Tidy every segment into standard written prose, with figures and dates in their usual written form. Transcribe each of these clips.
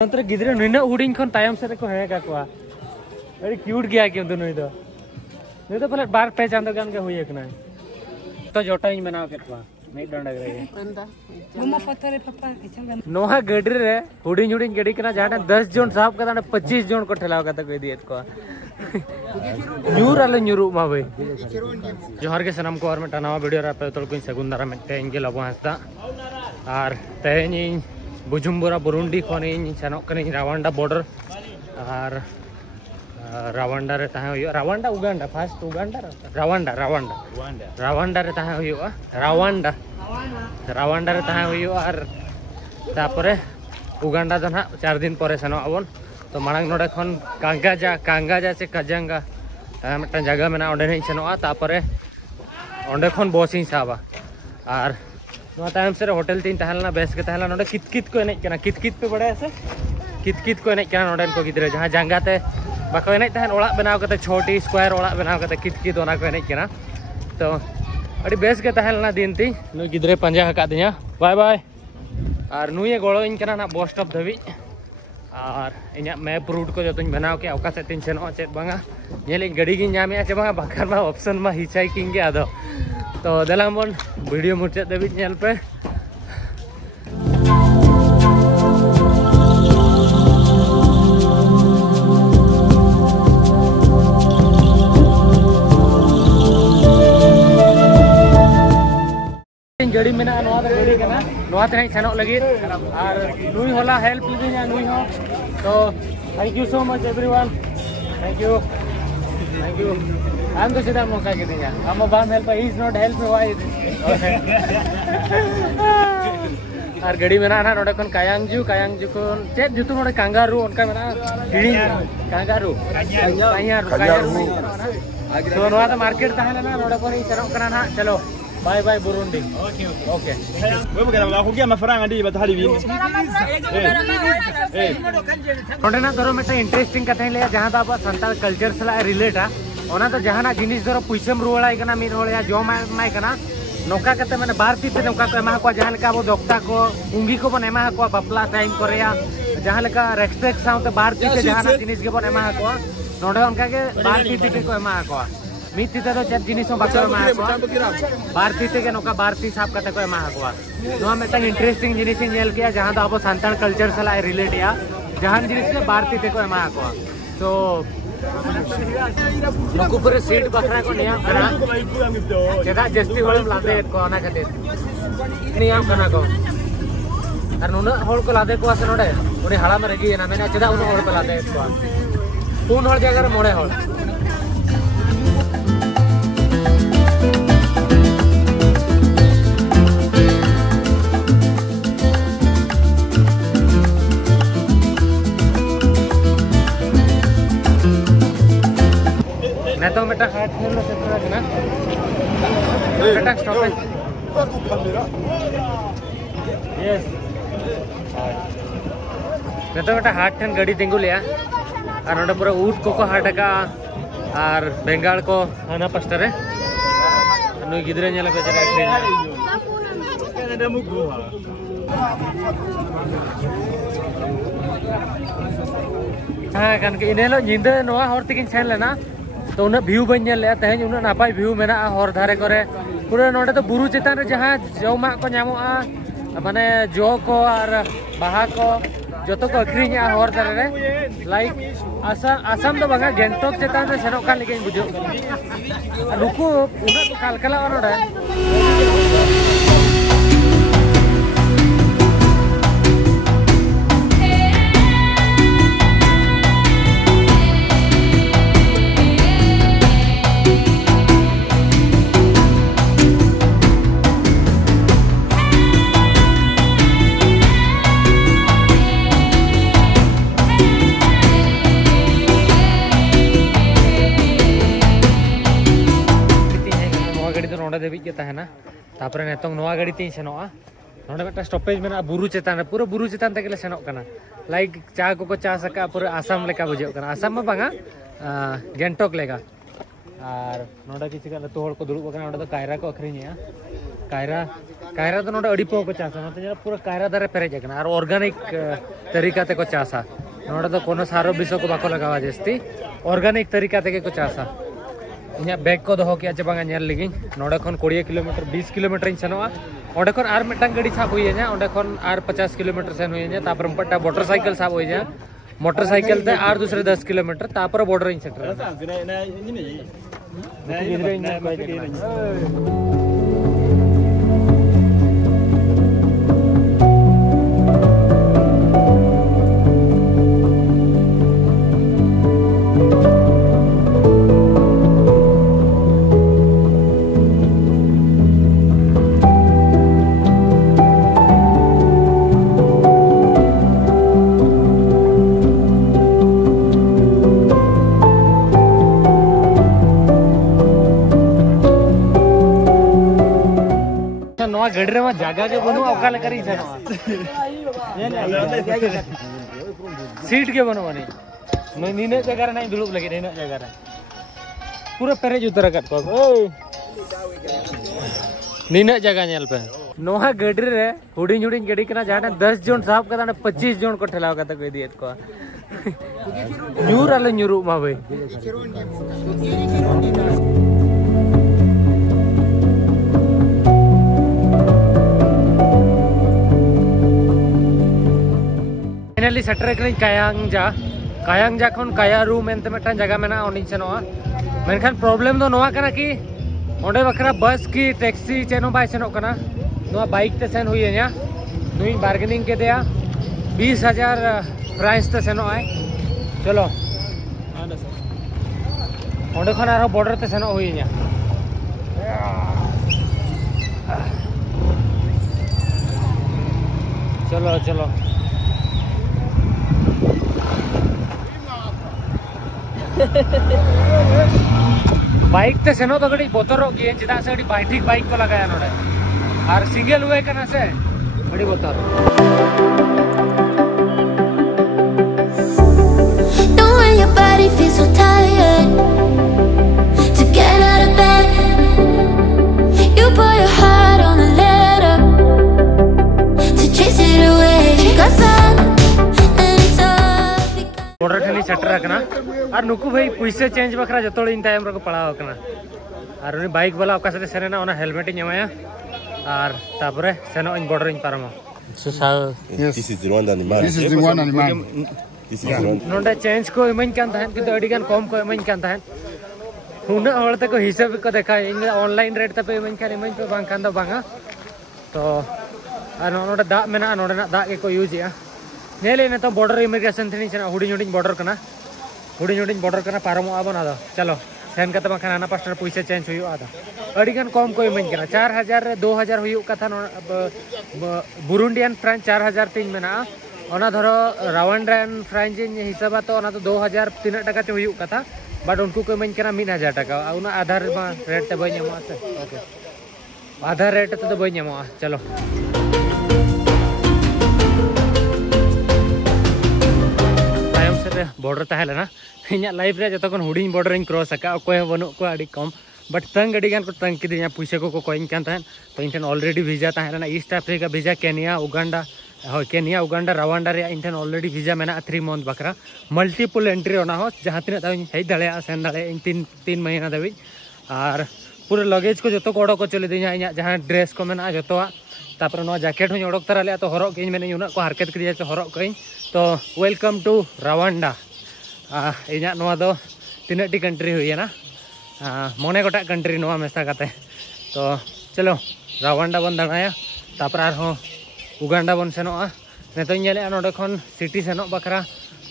नंतर गिद्रे नुना हुडिंग खन तायम से को हे का कोआ अरे क्यूट गया कि नुई तो पहले बार पे चांदो गान के हुई कना तो जोटा इन बनाव के कोआ नहीं डंडा रे गुमा पत्थर पप्पा नोहा गड्री रे हुडिंग हुडिंग गडी कना जाटा 10 जन साहब का 25 जन को ठेलाव का कोई दियत को न्यूर आले न्यूरु मा भाई जोहर के सनम को और में टनावा वीडियो रा पे तोल को सगुंदरा में टेन के लगो हंसदा और तेनी बुजुम्बुरा बुरुंडी खोनी सेनोक कनी रावंडा बॉर्डर और रावंडा रे ताहे हुयो रावंडा उगांडा फास्ट उगांडा रावंडा रावंडा रावंडा रे ताहे हुयो रावंडा रावंडा रे ताहे हुयो और तापरे उगांडा दना 4 दिन परे सेनो आबन तो मांग नोडे खन कांगाजा से काजांगा मटन जगह मेना ओंडे नहीं सेनो तापरे ओंडे खन बस इन साबा और तायम से होटल तीन तहलना बेस के तहलना नोडे कित को एने कना कित पे बड़े से कित को एने कना नोडे को गिद्रे जहां जांगाते बाको एने तहन ओड़ा बनाव कते छोटी स्क्वायर ओड़ा बनाव कते कित ओना को एने कना तो अड़ी बेस के तहलना दिन ती नु गिद्रे पंजा हका दिया बाय बाय और नुये गोड़ो इन कना ना बस स्टॉप धबी और इना मैप रूट को जतुन बनाव के ओका से तीन सेनो चेत बांगा नेले गड़ी गी नामे चे बांगा बाखर मा ऑप्शन मा हिचाइकिंग के आदो तो दलामन वीडियो मुचाद दबित नेल पे जड़ी में गड़ी गड़ी सेनोक लगी और नुई होला हेल्प लीजिए नुई हो तो thank you so much everyone thank you आम तो सीधा मौका के दिया हम बाम help he is not help me why और गड़ी में ना नोडे कोन कायांगजू को चेत जुतु नोडे कांगारू उनका में ना हिड़ी कांगारू तो नोआ तो मार्केट ताहे ना नोडे कोन सेनोक कना ना चलो बाय बाय बुरुंडी ओके वे बगैर aku kia mafranga di batali bin नोडे ना दरो मेटा इंटरेस्टिंग कथा ले जहां दा संताल कल्चर सला रिलेट आ ओना तो जहाना जिनिस दरो पुइसम रुवाळाय कना मिर होळया जम माय कना नोका कते माने बारती ते नोका को एमा को जहां लेका अब दोक्ता को उंगी को बन एमा को बापला टाइम करेया जहां लेका रेस्पेक्ट साउते बारती ते जहाना जिनिस के बन एमा को नोडे उनका के बारती ते को एमा को मिति ते तो चेत जिनिस बाको एमा को बारती ते के नोका बारती साफ कते को एमा को नो मेटा इंटरेस्टिंग जिनिस नेल किया जहां दा अब संताल कल्चर सला रिलेट या जहां जिनिस के बारती ते को एमा को तो नुकु पूरे सीट बखरा को नियम करा चेदा जस्ती होलम लादे को ना खातिर नियम कना को और नुना होल को लादे को आसे नोडे उनी हाड़ा में रगी ना मेना चेदा उन होल को लादे को पून होल जगह रे मोड़े होल तो मेटा हाथ में लो सेटरा कना मेटा स्टॉप है यस तो मेटा हाथ ठन गाड़ी तिंगु लिया और नोडे पूरा ऊट को हाट का और बेंगाल को आना पास्टर है नुई गिद्रे नेला पे जरा हां कान के इनेलो निंदे नोआ हर तिकिन सेन लेना तो उन्हें व्यू बन ले तेज उन्हें नापाय व्यू मेना हर धारे करे पूरा नोडे तो बुरु चितान रे जहां जौमा को नामोआ माने जो को और बाहा को जतो को अखरिया हर धारे रे लाइक आसाम तो बंगा गेंगटोक चितान रे सेनोक कान लेकिन बुझो नुकु उन्हें तो कालकला नोडे देवी के तहना तापरे नेतों नोआ गाड़ी तीन सेनोआ नोडे मेटा स्टॉपेज मेना बुरु चेतान पूरा बुरु चेतान तक ले सेनोक कना लाइक चा को चा सका पूरा आसाम लेका बुझे कना आसाम में बांगा गेंगटोक लेगा और नोडे किसी का तो होड़ को दुड़ुब कना नोडे तो कायरा को अखरिनिया कायरा कायरा तो नोडे अड़ीपो को चासा मतलब पूरा कायरा दारे पेरेज है और ऑर्गेनिक तरीका ते को चासा नोडे तो कोनो सारो बिसो को बाको लगावा जस्ती ऑर्गेनिक तरीका ते को चासा इन्या बैग को दोहो किया जबांगा नेल लगी नोडे खन 20 किलोमीटर 20 किलोमीटर इन सनोआ ओंडे खन आर मिटटांग गाड़ी साब होई nya ओंडे खन आर 50 किलोमीटर सेन होई nya तापर पट्टा मोटरसाइकिल साब होई nya मोटरसाइकिल ते आर दूसरे 10 किलोमीटर तापर बॉर्डर इन सेटर गड़ी रे जगह के बनो ओका लेकर ही सीट के बनो बनी मैं नीने जगह रे नहीं दुलुब लगे नीने जगह रे पूरा पेरेज उतर कट को ओए नीने जगह नेल पे नोहा गड़ी रे हुडिन हुडिन गड़ी कना जाटा 10 जन साहब कदा 25 जन को ठेलाव कता को दियत को न्यूर आले न्यूरु मा भाई फाइनली सेटर कनी कायांगजा खन कायारू मेनते मेटा जगह मेना ओनी सेनोआ मेनखान प्रॉब्लम दो नोआ कना कि ओंडे बखरा बस की टैक्सी चेनो बाय सेनो कना नोआ बाइक ते सेन हुई nya नुई बार्गेनिंग के दिया 20,000 प्राइस ते सेनो आए चलो ओंडे खन आरो बॉर्डर ते सेनो हुई nya चलो चलो बाइक ते सेनो तो गड़ी बोतरो की चिदा से गड़ी बाइटिक बाइक को लगाया नोडे और सिंगल हुए कना से बड़ी बोतर Don't let your body feel so tired to get out of bed. You put your heart on a letter to chase it away. Cause border ठनी सेटर रखना और नुकु भाई पैसे चेंज बखरा जतोड़ इन टाइम रको पड़ाव कना और उनी बाइक वाला ओका साथे सेरेना ओना हेलमेट इन एमाया और तापरे सेनो इन बॉर्डर इन पारमो This is the one animal. This is the one animal. This is the one. नोंडे चेंज को इमन कान थान किंतु अडिगान कम को इमन कान थान हुना हळते को हिसाब को देखा इन ऑनलाइन रेट तपे इमन पे बांग कान दो बांगा तो और नोंडे दा मेना नोंडे ना दा के को यूज या नेले ने तो बॉर्डर इमिग्रेशन थनी चना हुडिन हुडिन बॉर्डर कना पारमो आबो ना दो चलो सेन कते बखना ना पास्टर पैसा चेंज हुई आदा अडिगान कम को इमन कना 4000 रे 2000 हुई कथा बुरुंडियन फ्रांच 4000 तीन मेना ओना धरो रावंडान फ्रांच हिसाब तो ओना तो 2000 3 टका चे हुई कथा बट उनको को इमन कना 1000 टका उना आधार रेट ते बय नेमो से ओके आधार रेट तो बय नेमो चलो बॉर्डर तहलेना इन लाइफ रे जतो कन हुडिन बॉर्डर इन क्रॉस का कोय बनु को अडी कम बट तंग अडी गान को तंग किदिया पैसे को कोइन कान थान तो इनथन ऑलरेडी वीजा तहलेना East Africa visa Kenya Uganda Rwanda रे इनथन ऑलरेडी वीजा मेना 3 मंथ बकरा मल्टीपल एंट्री ओना हो जहां तिना दाव हेज दाले सेन दाले इन 3 महीना दावी और पूरे लगेज को जतो कोडो को चले दिया इन जहां ड्रेस को मेना जतो तापर नो जैकेट हो ओडक तरा ले तो हरक के मेने उना को हरकत करिया तो हरक कई तो वेलकम टू रवांडा इना नोआ दो तीन टी कंट्री हुई है ना मोने गोटा कंट्री नोआ मेसा करते तो चलो रवांडा बन दाड़ाया तापर आरो उगांडा बन सेनोआ नेतो नेले नोडे खन सिटी सेनो बकरा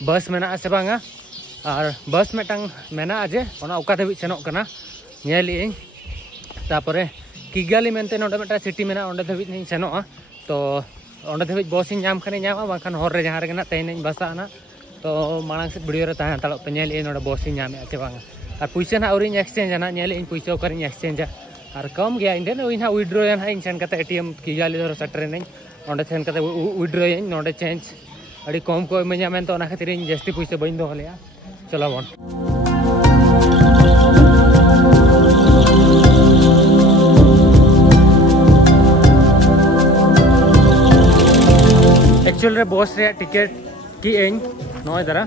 बस मेना से बांगा और बस मेटांग मेना आजे ओना ओका देबि सेनो कना नेली तापरे किगाली मेनते नोडे मेटा सिटी मेना ओंडे देबि नहीं सेनोआ तो ओंडे देबि बस इन नाम खने नामा बाखान हर रे जहां रे ना तेन बसाना तो मांग से वीडियो रे ताहा तालो पे नेली नोडे बस इन नामे आचे बांगा और पैसा ना औरी एक्सचेंज ना नेली इन पैसा करिन एक्सचेंज और कम गया इंडेन ओइन हा विड्रॉ या इन सेन कते एटीएम किगाली धरो सटर नहीं ओंडे सेन कते विड्रॉ इन नोडे चेंज अड़ी कम को इमanya मेन तो ओना खातिर इन जस्ती पैसा बइन दो हलिया चलो बोन एक्चुअल रे बस रे टिकट की एन नय दरा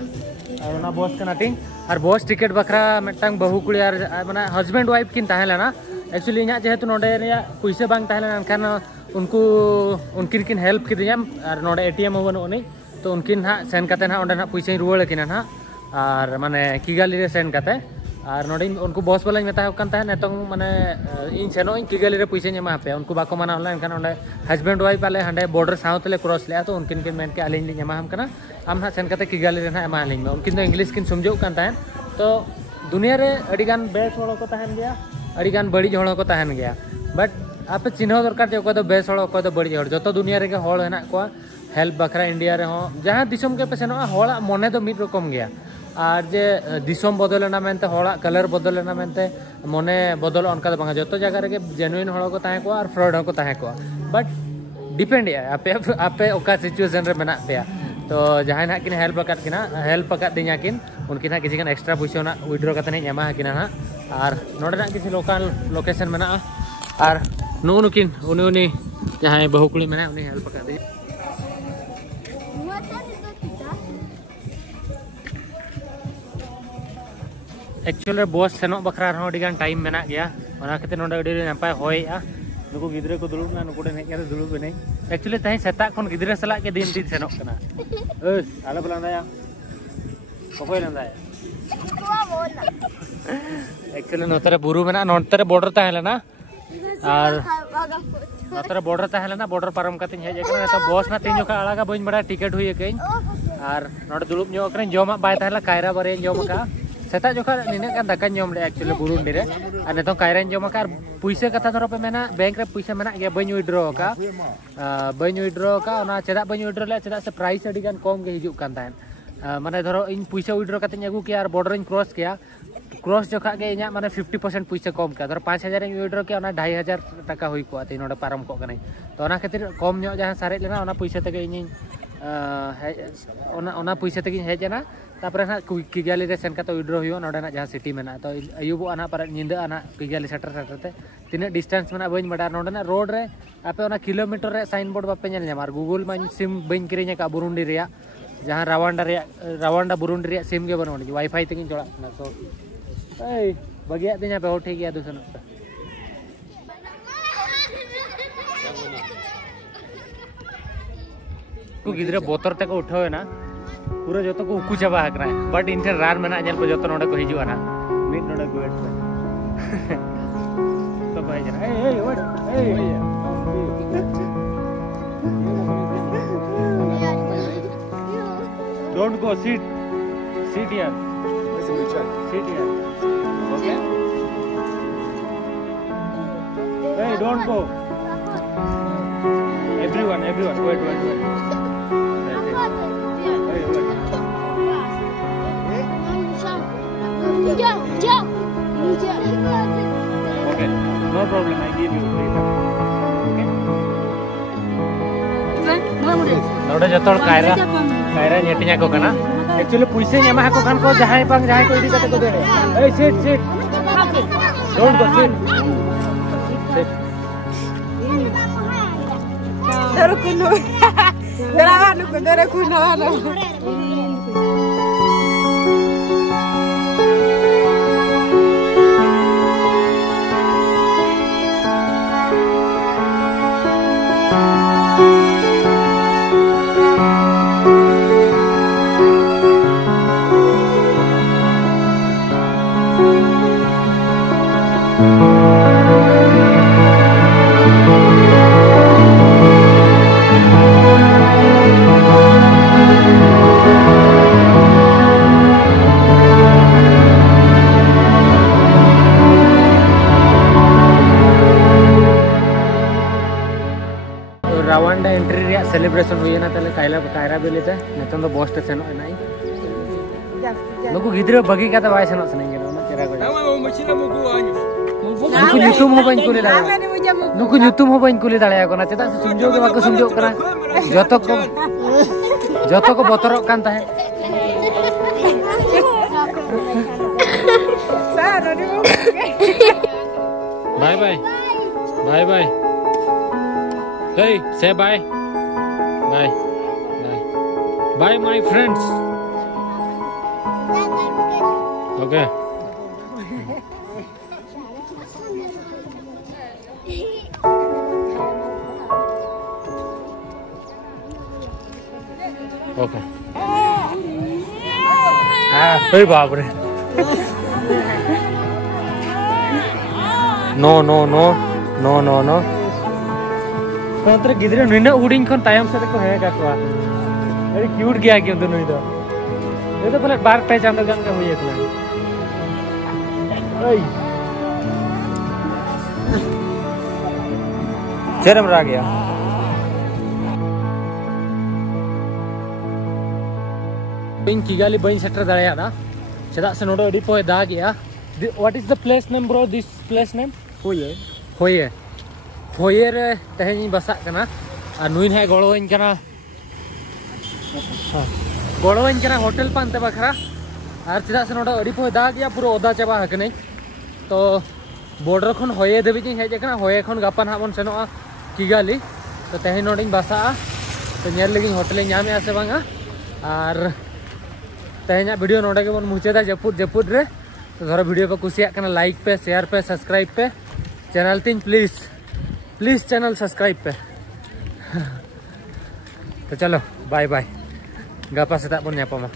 और ना बस कना टिंग और बस टिकट बखरा मिटंग बहु कुड़ी और माने हस्बैंड वाइफ किन ताहेलाना एक्चुअली इना जेहेतु नोडे रे पैसे बांग ताहेलाना खान उनको उनकिन किन हेल्प किदिया और नोडे एटीएम हो बनो नहीं तो उनकिन हा सेन काते ना ओंडे ना पैसे रुवाड़ किना ना और माने किगाली रे सेन काते और नोडे उनको बस वाला मेता कान ताहे नेतों माने इन सेनो इन किगाली रे पैसे ᱧᱮᱢᱟ पे उनको बाको माना ऑनलाइन खान ओंडे हस्बैंड वाइफ आले हंडे बॉर्डर साउथले क्रॉस ले तो उनकिन किन मेन के आलिन ले ᱧᱮᱢᱟ हम कना आम ना सेन काते किगाली रे ना एमा आलिन में उनकिन तो इंग्लिश किन समझो कान ताहे तो दुनिया रे अडिगान बेस होड़ को ताहन गया अडिगान बड़ी होड़ को ताहन गया बट आप चिन्ह दरकार जे को बेस होड़ को बड़ी होड़ जो दुनिया रे होड़ हेना को हेल्प बखरा इंडिया रे हो जहां दिसम के पेसेनो होड़ा मने तो मिट रकम गया और जे दिसम बदलना मेनते होड़ा कलर बदलना मेनते मने बदल उनका बांगा जो जगह रे जेन्युइन होड़ को ताहे को और फ्रॉड को ताहे को बट डिपेंड या आपे आपे ओका सिचुएशन रे मेना पे तो जहां ना किन हेल्प अकात दिया किन उनकिन ना किसी एक्स्ट्रा पैसा ना विड्रॉ करते नहीं एमा किना ना और नोडे ना किसी लोकल लोकेशन मेना और नुकिन उनी जहां बहु कुड़ी मेना उनी हेल्प अकात दिया एक्चुअली बस सेनो बखरा रहा टाइम मेना गया नोडे नपाय होया नुकु गिद्रे को दुलुब ना नुकु हेज करे दुलुब नहीं एक्चुअली तहें सेता खन गिद्रे सला के दिन दिन सेनोक कना ए आले बलांदाया कोकोय लंदाया एक्चुअली नोतरे बुरु मेना नोतरे बॉर्डर ताहेलेना और नोतरे बॉर्डर ताहेलेना बॉर्डर पारम कते हेज एकना तो बस ना तीन जोखा आलागा बइन बड़ा टिकट हुई केन और नोडे दुलुब ᱧᱚ करें जोमा बाय ताहेला कायरा बारे जोम का सेता जोखा निने का दाका जोम ले एक्चुअली बुरुंडी रे और नेतो कायरा जोम का पैसे कथा धरो पे मेना बैंक रे पैसा मेना गया बइन विड्रॉ का ओना चेदा बइन विड्रॉ ले चेदा से प्राइस अडी गान कम के हिजुक कान ताहन माने धरो इन पैसा विड्रॉ कते अगू किया और बॉर्डर इन क्रॉस किया क्रॉस जोखा के इना माने 50% पैसा कम का धरो 5000 इन विड्रॉ किया ओना 2500 टाका हुई को आते नोडे पारम को कने तो ओना खातिर कम ᱧᱚ जहां सारे लेना ओना पैसा तके इन ओना पैसा तके हेजना तापर ना किगाली रे सेन काते विड्रॉ हुयो नोडे ना जहां सिटी मेना तो अयुबो आना पर निंदा आना किगाली सेटर ते तीन डिस्टेंस मेना बइन बडा नोडे ना रोड रे आपे ओना किलोमीटर रे साइन बोर्ड बापे नेल ᱧᱟᱢ और गूगल मा सिम बइन किरिnya का बुरुंडी रे जहां रावंडा बुरुंडी रे सिम के बनो वाईफाई तकिन जोड़ा ना तो ए बगिया दिना पे ठीक गया दुसन को गिद्रे बोतर तक उठावे ना पूरा जो को उकू चाबा हकना बट इनठे रार मेना जल पे जो नोडे को हिजुआ ना मिड नोडे को वेट तो भाई जरा ए ओट ए don't go sit here sit here okay hey don't go everyone wait okay no problem I give you okay नोडे जतोल कायरा नेटिया को कना एक्चुअली पैसे ᱧᱟᱢᱟ को खान को जहां को इदी कते को दे ए sit don't go sit Dara kuno Rwanda entry रे सेलिब्रेशन हुई ना तले कायरा बेलेते नेतन दो बस स्टेशन नाई नुकु गिद्रे बगी का बाय सेनो सनेंगे ना चेरा को नुकु ᱧᱩᱛᱩᱢ हो बइन कुली दाड़ा नुकु ᱧᱩᱛᱩᱢ हो बइन कुली दाड़ा को ना चेदा सुंजो के बाको सुंजो करा जतो को बोतरो कान ताहे bye bye Hey, say bye. Bye. Bye my friends. Okay. Okay. Hey बाप रे. No. Kontra gidre nina uding kon tayam sate ko hai ka kwa. Very cute gaya kyo dono ido. Ido pala bar pe chando gan ka huye kna. Oi. Cheram ra gaya. In Kigali bain setter daraya da. Cheda se nodo adi poe da gaya. What is the place name bro? This place name? Hoye. Hoyer tehni basak kana. Anuin hai goloin kana. Goloin kana hotel pante bakra. Ar cheda se nodo adi poe da gaya puro oda chaba hakne. To border khon hoye debi jin heje kana hoye khon gapan hamon senoa Kigali. To tehni noding basa. To nyel lagi hotel nyame ase banga. Ar tehnya video noda ke bon mucheda japud re. तो धरो video पे कुछ करना like पे share पे subscribe पे channel तीन please channel subscribe पे तो चलो बाय बाय गपा सेता बन ᱧᱟᱯᱟᱢᱟ